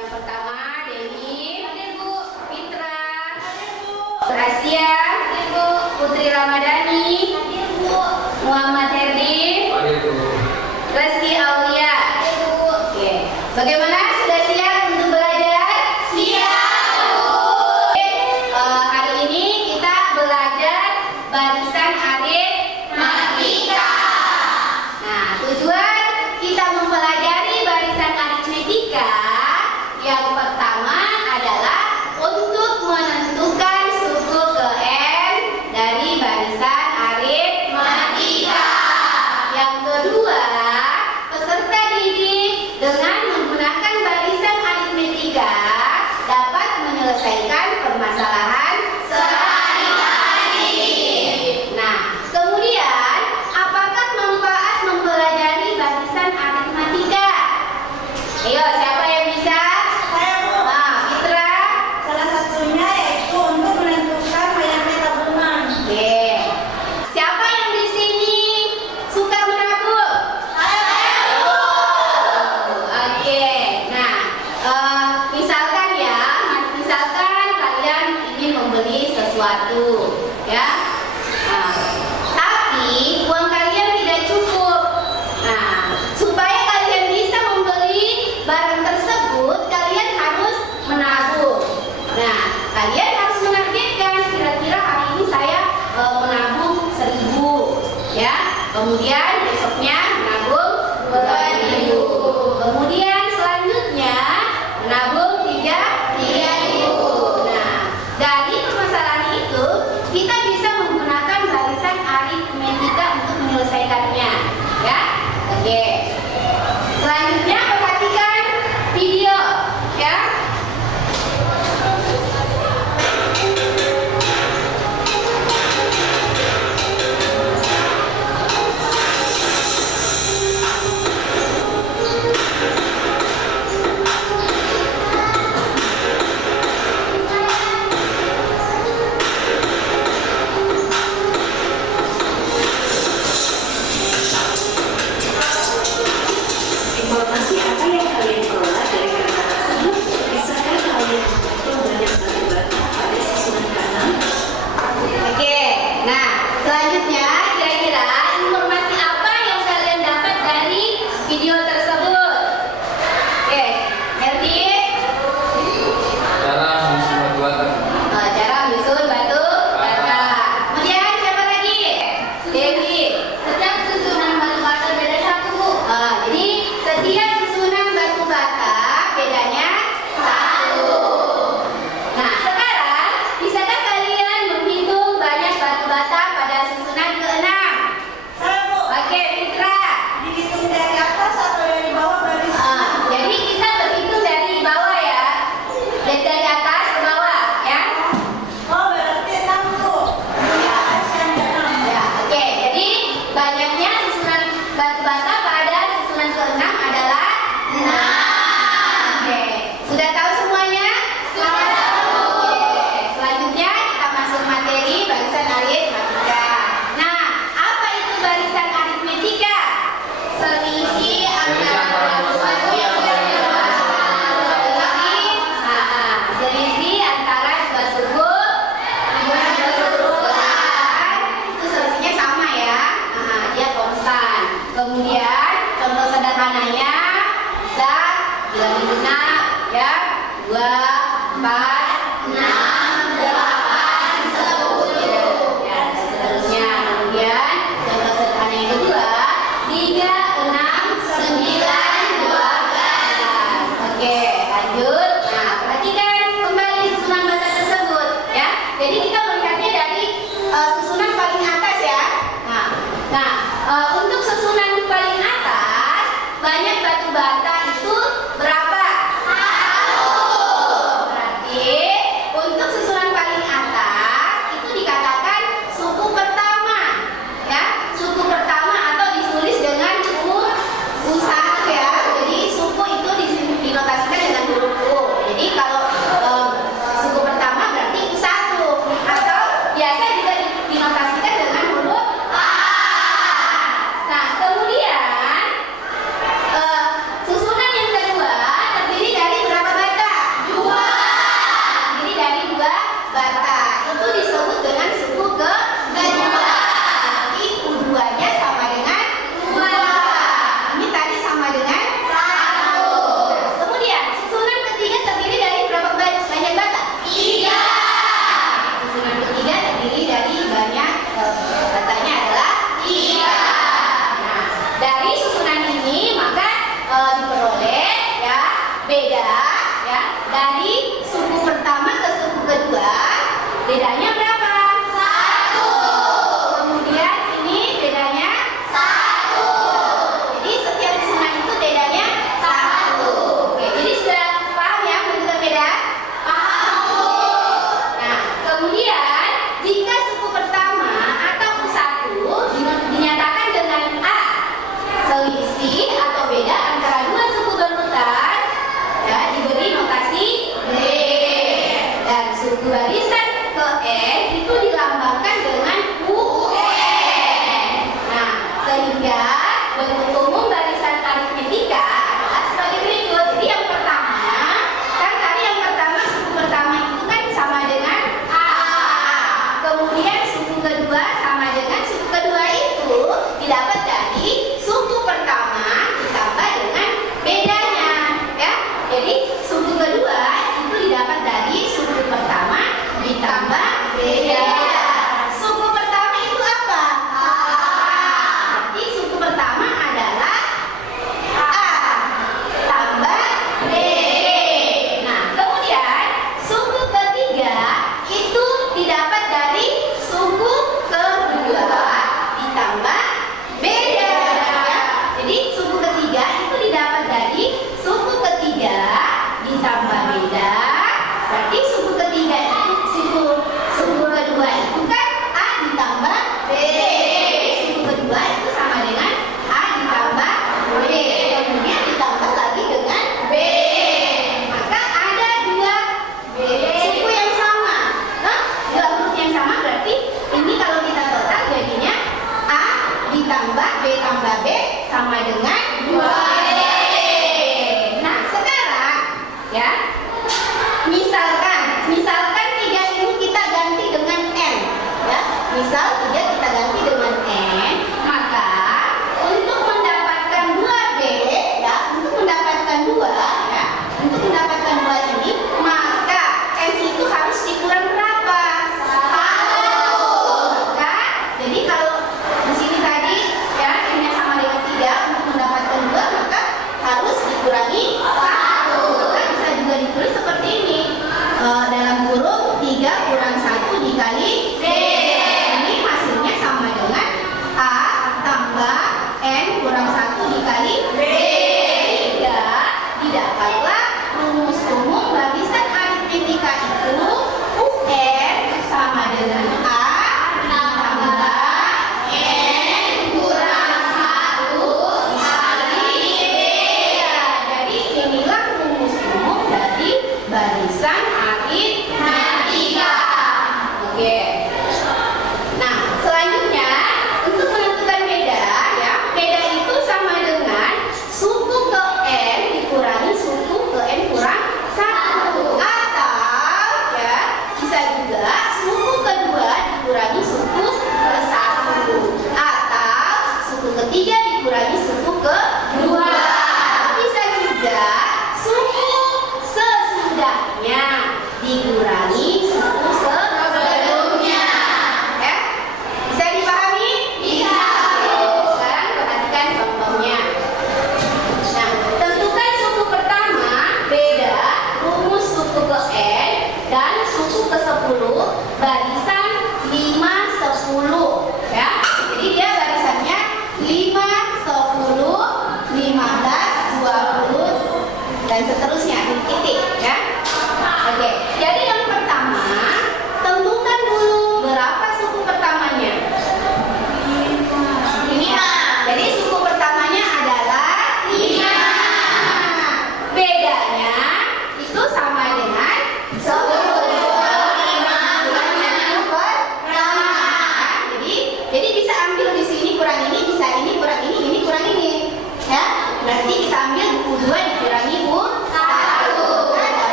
Yang pertama Dewi, hadir Bu. Fitra, hadir Bu. Asia, hadir Bu. Putri Ramadhani, hadir Bu. Muhammad Herdi, hadir Bu. Reski Aulia, hadir Bu. Oke. Bagaimana, sudah siap untuk belajar? Siap Bu. Hari ini kita belajar barisan aritmatika. Nah, tujuan kita mempelajari barisan aritmatika yang pertama adalah untuk menentukan suku ke N dari barisan aritmatika. Yang kedua, peserta didik dengan menggunakan barisan aritmatika dapat menyelesaikan permasalahan sehari-hari. Nah, kemudian apakah manfaat mempelajari barisan aritmatika? Ayo, siapa yang bisa? Saya Bu. Nah, Fitra. Salah satunya yaitu untuk menentukan banyaknya tabungan. Oke. Siapa yang di sini suka menabung? Saya Bu. Oke. Nah, misalkan kalian ingin membeli sesuatu, ya. Nah, tapi uang kalian tidak cukup. Nah, supaya kalian bisa membeli barang tersebut, kalian harus menabung. Nah, kalian harus menargetkan kira-kira hari ini saya menabung 1.000, ya. Kemudian besoknya menabung 2.000. Kemudian selanjutnya menabung 3.000. Nah, dari permasalahan itu kita bisa menggunakan barisan aritmatika untuk menyelesaikannya, ya. Oke. Selanjutnya perhatikan video, ya. Informasi apa yang kalian peroleh dari kereta tersebut? Bisakah kalian menghitung banyak batu bata pada susunan kanan? Oke. Nah, selanjutnya kira-kira informasi apa yang kalian dapat dari video tersebut? Oke, Herdi. Cara menyusun batu bata. Cara menyusun batu bata. Kemudian siapa lagi? Dewi. Setiap susunan batu bata beda satu, Bu. Jadi setiap susunan batu bata bedanya satu. Nah, sekarang bisakah kalian menghitung banyak batu bata pada susunan ke-6? Saya Bu. Oke, Fitra. Dihitung dari atas atau dari bawah baris? Jadi kita berhitung dari bawah, ya. Dari atas ke bawah, ya. Oh, berarti 6 Bu. Ya, saya ada 6. Ya, oke. Jadi banyaknya susunan batu bata pada susunan ke-6 adalah 6. Oke. Sudah tahu semuanya? Sudah tahu. Oke. Selanjutnya kita masuk materi barisan aritmatika. Nah, apa itu barisan aritmatika? Selisih antara sesuatu yang berbeda. Selisih antara dua suku yang berurutan. Itu selisihnya sama, ya. Dia konstan. Kemudian contoh sederhananya bisa bilang genap, ya. 2, 4, 6, 8, 10, ya, dan seterusnya. Kemudian contoh sederhana yang kedua 3, 6, 9, 12. Oke, lanjut. Nah, perhatikan kembali susunan bata tersebut, ya. Jadi kita melihatnya dari susunan paling atas, ya. Nah, untuk susunan paling atas banyak batu bata itu berapa? 1. Berarti Dari suku pertama ke suku kedua, bedanya berapa? 1. Kemudian ini bedanya 1. Jadi setiap susunan itu bedanya 1. Oke, jadi sudah paham ya bentuk beda? Paham. Nah, kemudian jika suku pertama atau satu dinyatakan dengan A, selisih atau beda antara dua suku berurutan, ya, diberi notasi B. Dan suku barisan ke N itu dilambangkan dengan UN. Nah, sehingga bentuk umum barisan aritmetika adalah sebagai berikut. Jadi yang pertama, kan tadi yang pertama suku pertama itu kan sama dengan A. Kemudian suku kedua sama dengan suku kedua itu didapat dari suku pertama ditambah dengan bedanya, ya. Jadi suku kedua itu didapat dari suku pertama ditambah beda. Suku pertama itu apa? A. Jadi suku pertama adalah A tambah B. Nah, kemudian suku ketiga itu didapat dari suku kedua ditambah beda, ya. Jadi suku ketiga itu didapat dari suku ketiga ditambah beda. Berarti suku ketiga itu suku kedua itu kan A ditambah B. Suku kedua itu sama dengan A ditambah B. Kemudian ditambah lagi dengan B. Maka ada dua suku yang sama. Nah, dua huruf yang sama berarti ini kalau kita total jadinya A ditambah B tambah B sama dengan 2B. Nah, sekarang ya, misalkan 3 ini kita ganti dengan N, ya. Misal 3 kita ganti dengan N, maka untuk mendapatkan 2B, ya, untuk mendapatkan 2, ya, untuk mendapatkan 2 ini, maka N itu harus dikurang berapa? 1. Kan? Jadi kalau di sini tadi ya N-nya sama dengan 3, untuk mendapatkan 2 maka harus dikurangi 1. Maka bisa juga ditulis seperti ini. Dalam kurung 3 kurang 1 dikali B. Ini hasilnya sama dengan A tambah N kurang 1 dikali B. Sehingga didapatlah rumus umum barisan aritmetika itu UN sama dengan A tambah N kurang 1 dikali B. Jadi inilah rumus umum dari barisan aritmetika. Oke. Nah, selanjutnya untuk menentukan beda, ya, beda itu sama dengan suku ke N dikurangi suku ke N kurang 1, atau ya bisa juga suku kedua dikurangi suku ke 1, atau suku ketiga dikurangi suku kedua. Bisa juga suku sesudahnya dikurangi suku sebelumnya, ya. Bisa dipahami? Bisa. Sekarang perhatikan contohnya. Nah, tentukan suku pertama beda rumus suku ke N dan suku ke 10 barisan 5, 10, ya. Jadi dia barisannya 5, 10, 15, 20 dan seterusnya, titik, ya. Oke, jadi yang pertama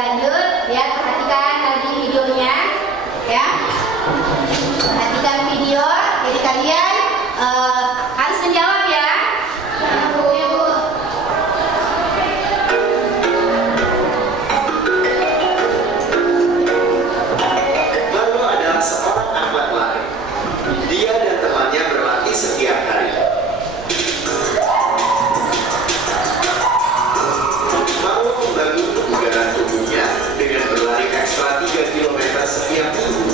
lanjut, ya perhatikan tadi videonya, ya. Perhatikan video, jadi kalian harus menjawab ya. Oke, Bu. Lalu ada seorang atlet lari. Dia dan temannya berlatih setiap hari. Marlo membagi kebugaran tubuhnya dengan berlari ekstra 3 km setiap minggu.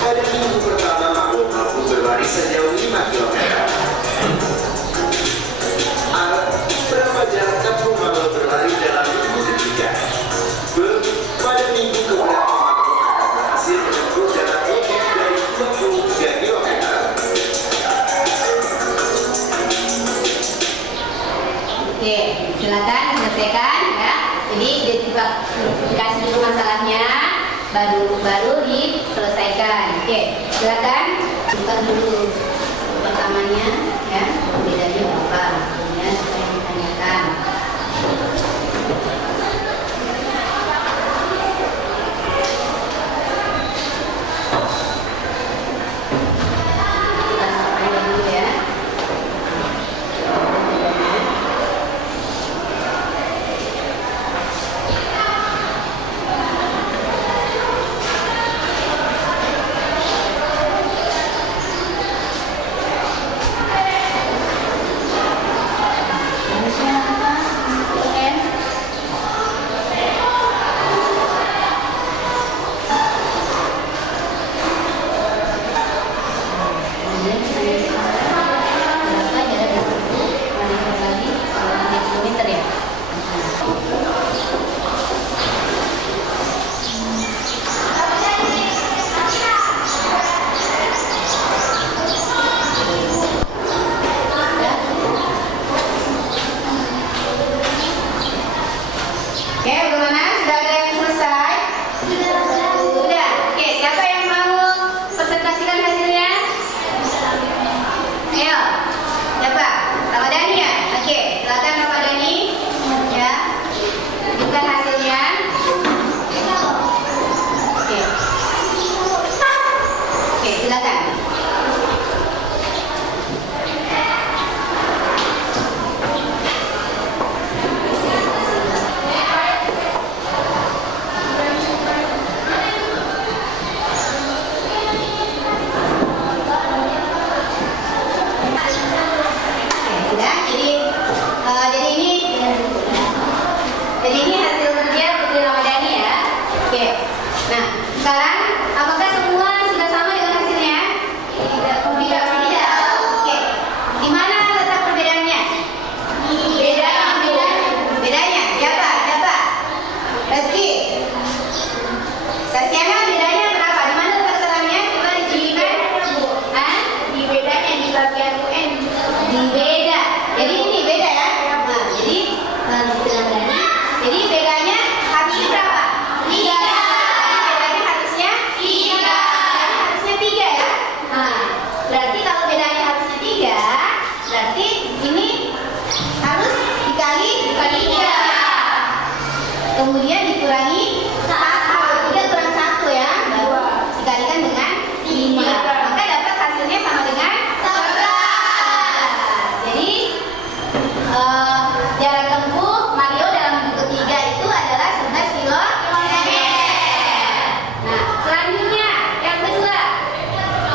Pada minggu pertama, Marlo mampu berlari sejauh 5 km. Berapa jarak tempuh Marlo berlari dalam minggu ketiga? Pada minggu keberapa Marlo akan berhasil menempuh jarak lebih dari 23 km? Oke, silakan selesaikan ya. Jadi dikasih dulu masalahnya, baru diselesaikan. Oke, silakan buka dulu pertamanya ya. Bedanya apa? Kemudian saya ditanyakan. Kita sampai dulu ya. Oke, bagaimana? Sudah ada yang selesai? Sudah. Oke, siapa yang mau presentasikan hasilnya? Ayo. Siapa? Ramadhani ya? Oke, silakan Ramadhani. Ya. Tunjukkan hasilnya. Oke. Oke, silakan. Sudah, jadi ini hasil kerja Putri Ramadhani ya. Oke. Nah, sekarang apakah semua sudah sama dengan hasilnya? Tidak. Oke. Di mana letak perbedaannya? Bedanya. Siapa? Reski. Tatiana, bedanya berapa? Di mana letak kesalahannya? Coba ditunjukkan. Hah? Di bedanya di bagian UN. Di beda. Jadi ini beda ya. Nah, jadi jadi bedanya harusnya berapa? 3. Bedanya harusnya 3. Harusnya 3 ya. Nah, berarti kalau bedanya harusnya 3, berarti ini harus dikali 3. Kemudian dikurangi 1. 3 kurang 1 ya. Baru dikalikan dengan 5. Maka dapat hasilnya sama dengan 11. Jadi jarak tempuh Mario dalam minggu ketiga itu adalah 11 km. Nah, selanjutnya yang kedua,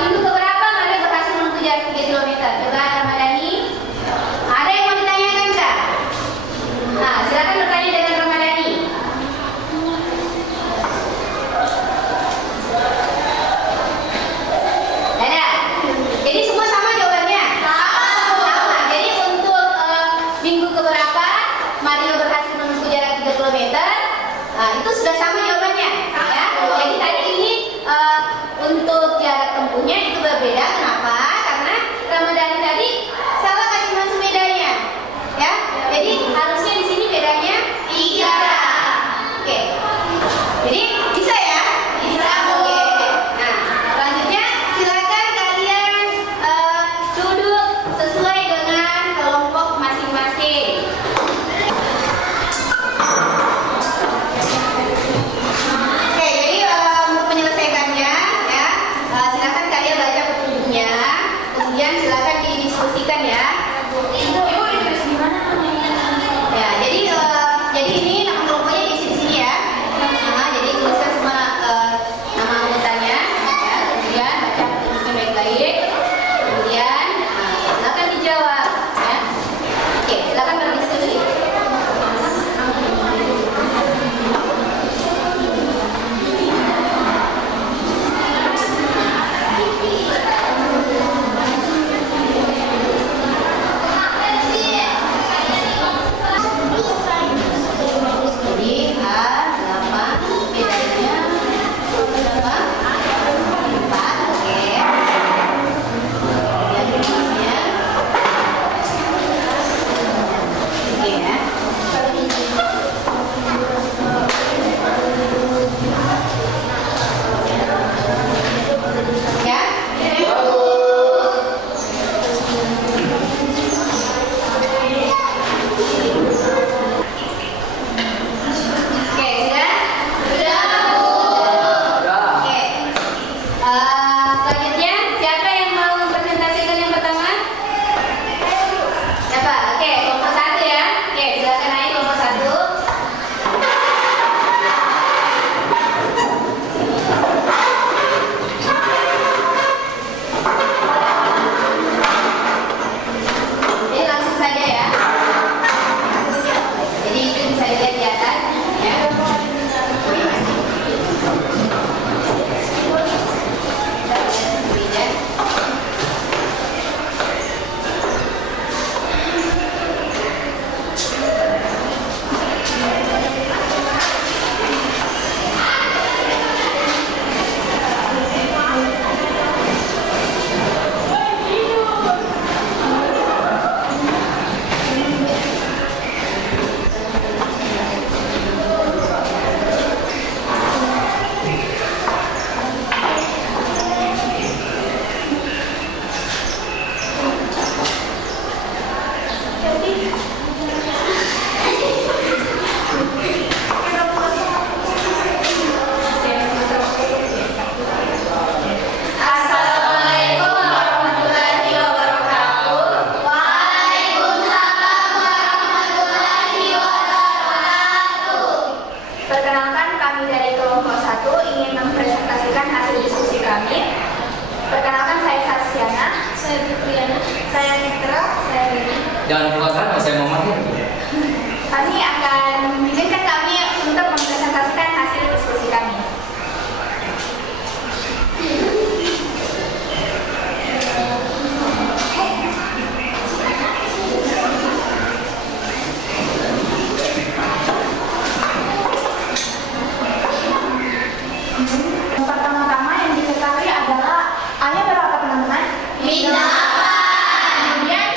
minggu keberapa Mario berhasil menempuh jarak 3 km? Coba Ramadhani, ada yang mau ditanyakan nggak? Nah, silakan bertanya dengan Ramadhani. Dadah. Jadi semua sama jawabannya? Sama. Jadi untuk minggu keberapa Mario berhasil menempuh jarak 3 km? Nah, itu sudah sama jawabannya. Ya. Jadi tadi ini untuk jarak tempuhnya itu berbeda. Kenapa? Karena Ramadhani tadi salah kasih masuk bedanya. Ya. Jadi harusnya di sini bedanya 3. Oke. Jadi bisa ya? Bisa. Oke. Nah, selanjutnya silakan kalian duduk sesuai dengan Assalamualaikum warahmatullahi wabarakatuh. Waalaikumsalam warahmatullahi wabarakatuh. Perkenalkan, kami dari kelompok 1 ingin mempresentasikan hasil diskusi kami. Perkenalkan, saya Sasyana. Saya Fitriana. Saya Mitra. Saya Rini. Jangan lupa saya Muhammad. Kami akan mengizinkan kami untuk mempresentasikan hasil diskusi kami. Pertama-tama yang diketahui adalah A-nya berapa, teman-teman? 8. Kemudian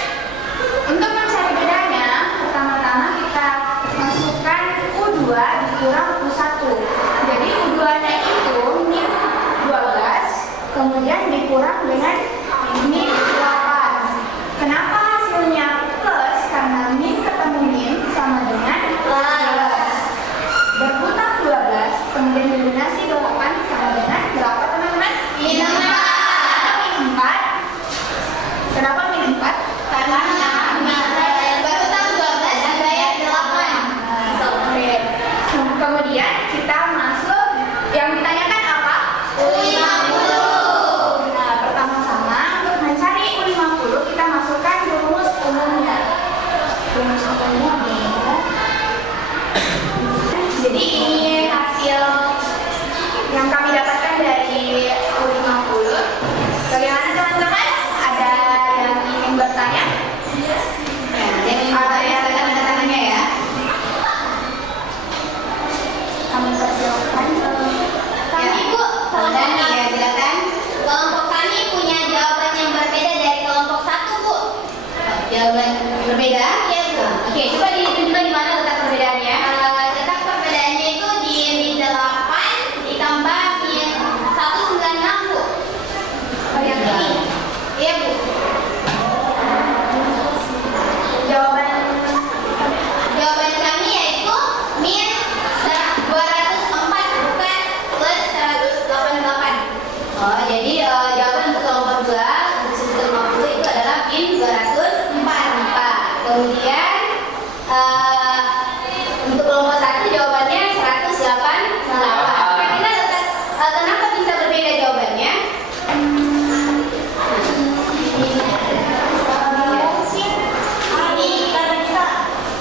untuk mencari bedanya, pertama-tama kita masukkan U2 dikurang U1. Jadi U2-nya itu min 12, kemudian dikurang dengan min 8. Kenapa hasilnya plus? Karena min ketemu min sama dengan plus. Berputar 12, kemudian dilunasi 8 sama dengan berapa, teman-teman? Min 4. Kenapa min 4? Karena berputar 12 dibayar 8. Oke. Kemudian kita masuk, yang ditanyakan apa? U50. Nah, pertama-tama untuk mencari U50 kita masukkan rumus umumnya. Rumus umumnya adalah, jadi ini hasil yang kami dapatkan dari U50. Bagaimana, teman-teman? Ada yang ingin bertanya? Ada yang ada tangannya ya? Kami persilakan. Kami Bu, dan ya silakan. Kelompok kami punya jawaban yang berbeda dari kelompok 1, Bu. Jawaban berbeda? Iya, Bu. Oke, coba ditunjukkan di mana letak perbedaannya. Letak perbedaannya itu di min 8 ditambah min 196, Bu. Oh, yang ini. Iya, Bu. Jawaban kami yaitu min 204, bukan plus 188. Oh, jadi jawaban untuk kelompok 2 untuk sudut 50 itu adalah min 204. Kemudian untuk kelompok 1 jawabannya 188. Kira-kira kenapa bisa berbeda jawabannya? Ini karena kita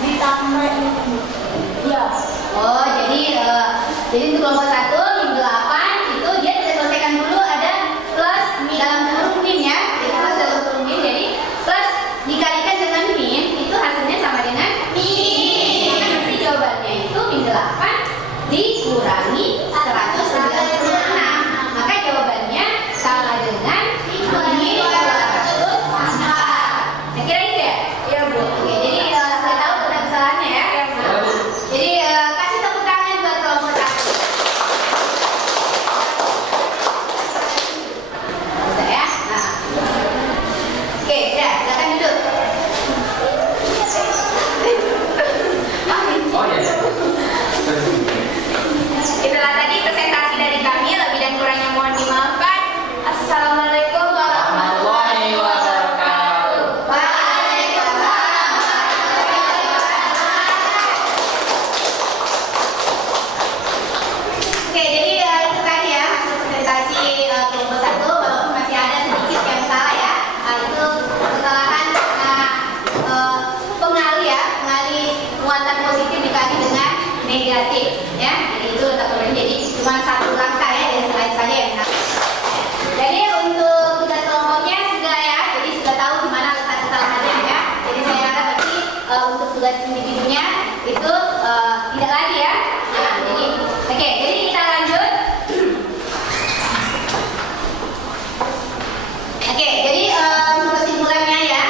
ditambah ini. Iya. Oh, jadi untuk kelompok 1 min 8 itu dia kita selesaikan dulu ada plus dalam kurung min ya. Jadi plus dalam kurung min, jadi plus dikalikan dengan min itu hasilnya sama dengan min. Maka nanti jawabannya itu min 8 dikurangi 196. Maka jawabannya sama dengan min 204. Nah, kira itu ya? Iya, Bu. Oke, jadi sudah tahu tentang kesalahannya ya. Jadi kasih tepuk tangan buat kelompok 1. Bisa ya? Nah. Oke, sudah, silakan duduk. Oh iya. Itulah tadi presentasi dari kami, lebih dan kurangnya mohon dimaafkan. Assalamualaikum warahmatullahi wabarakatuh. Waalaikumsalam warahmatullahi wabarakatuh. Oke, jadi itu tadi ya hasil presentasi kelompok 1, walaupun masih ada sedikit yang salah ya. Itu kesalahan pengali ya, pengali muatan positif dikali dengan negatif ya. Jadi itu letak perbedaannya. Jadi cuma satu langkah ya, dan selain saja yang salah. Jadi untuk tugas kelompoknya sudah ya, jadi sudah tahu di mana letak kesalahannya ya. Jadi saya harap nanti untuk tugas individunya itu tidak lagi ya. Nah, jadi kita lanjut. Oke, jadi untuk kesimpulannya ya,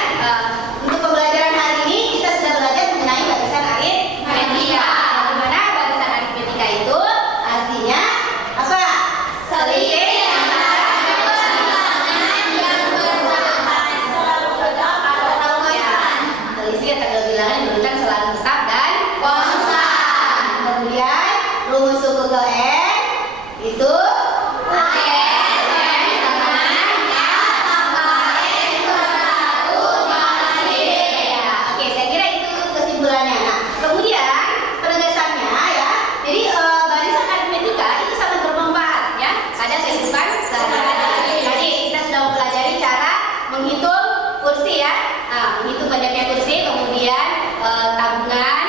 untuk pembelajaran hari ini kita sudah belajar mengenai barisan aritmetika. Dimana barisan aritmetika itu artinya apa? Selisih antara kedua bilangan yang bersamaan. Selisih antara kalau bilangan diberikan selalu tetap dan konstan. Kemudian rumus suku ke N itu kursi ya, menghitung banyaknya kursi, kemudian tabungan.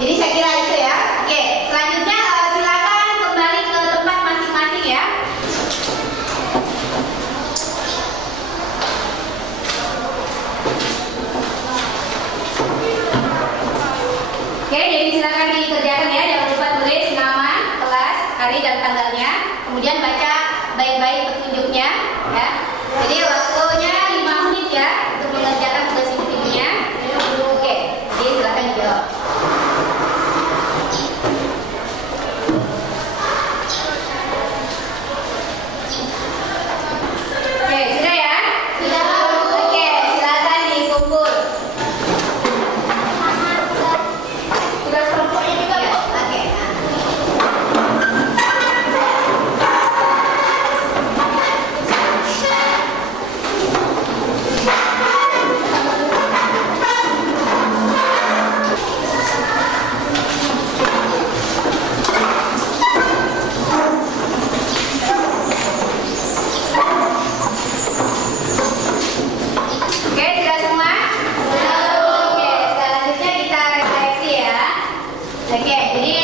Jadi saya kira itu ya. Oke, selanjutnya silakan kembali ke tempat masing-masing ya. Oke, jadi silakan dikerjakan ya. Jangan lupa tulis nama, kelas, hari dan tanggalnya. Kemudian baca baik-baik petunjuknya ya. Jadi waktunya 5 menit ya untuk mengerjakan tugas individunya. Oke, jadi silakan dijawab. Oke, sudah ya? Sudah. Oke, silakan dikumpul. Tugas kelompoknya juga ya? Oke. Oke, sudah semua? Oke, selanjutnya kita refleksi ya. Oke, jadi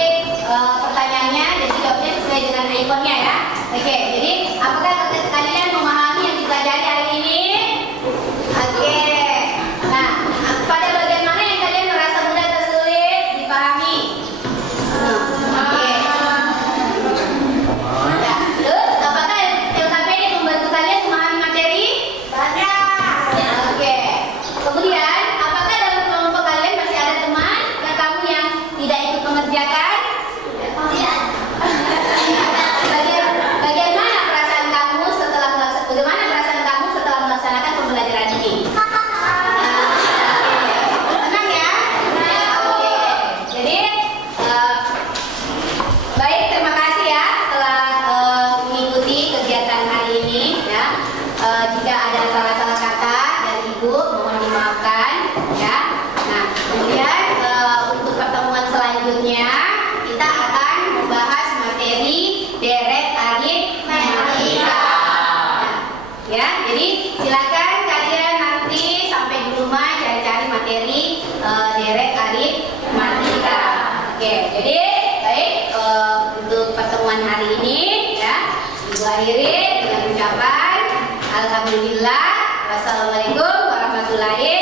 pertanyaannya dan jawabnya sesuai dengan ikonnya ya. Oke, jadi apakah kalian memahami yang dipelajari hari ini? Oke. Nah, pada bagian mana yang kalian merasa mudah atau sulit dipahami? Oke. Ya, terus apakah LKPD membantu kalian memahami materi? Oke. Kemudian, apakah dalam kelompok kalian masih ada teman kamu yang tidak ikut mengerjakan? Bagaimana perasaan kamu setelah melaksanakan pembelajaran ini? Tenang ya. Oke. Jadi baik, terima kasih ya telah mengikuti kegiatan hari ini ya. Jika ada salah-salah kata dari Ibu mohon dimaafkan ya. Nah, kemudian untuk pertemuan selanjutnya kita akan membahas materi deret aritmetika. Ya, jadi silakan kalian nanti sampai di rumah cari-cari materi deret aritmetika. Oke, jadi baik untuk pertemuan hari ini ya, Ibu akhiri dengan ucapan alhamdulillah. Wassalamualaikum warahmatullahi